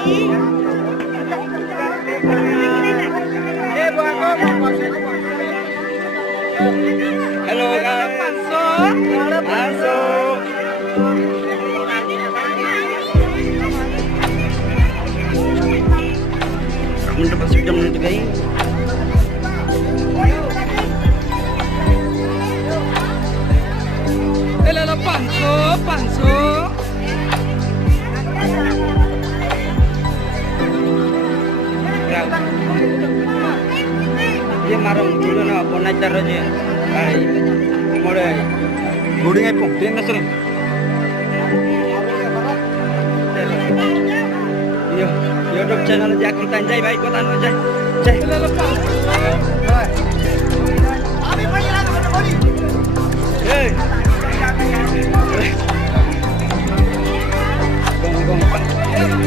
Halo guys. Masuk. Mendapat sudah menit guys. Lala panso. Dia marah dulu na pernah cara je. Ay, mulai. Guring ay pong, tiyan na sir. YouTube channel aja kita jai baik kota jai. Jai. Hey. Gong.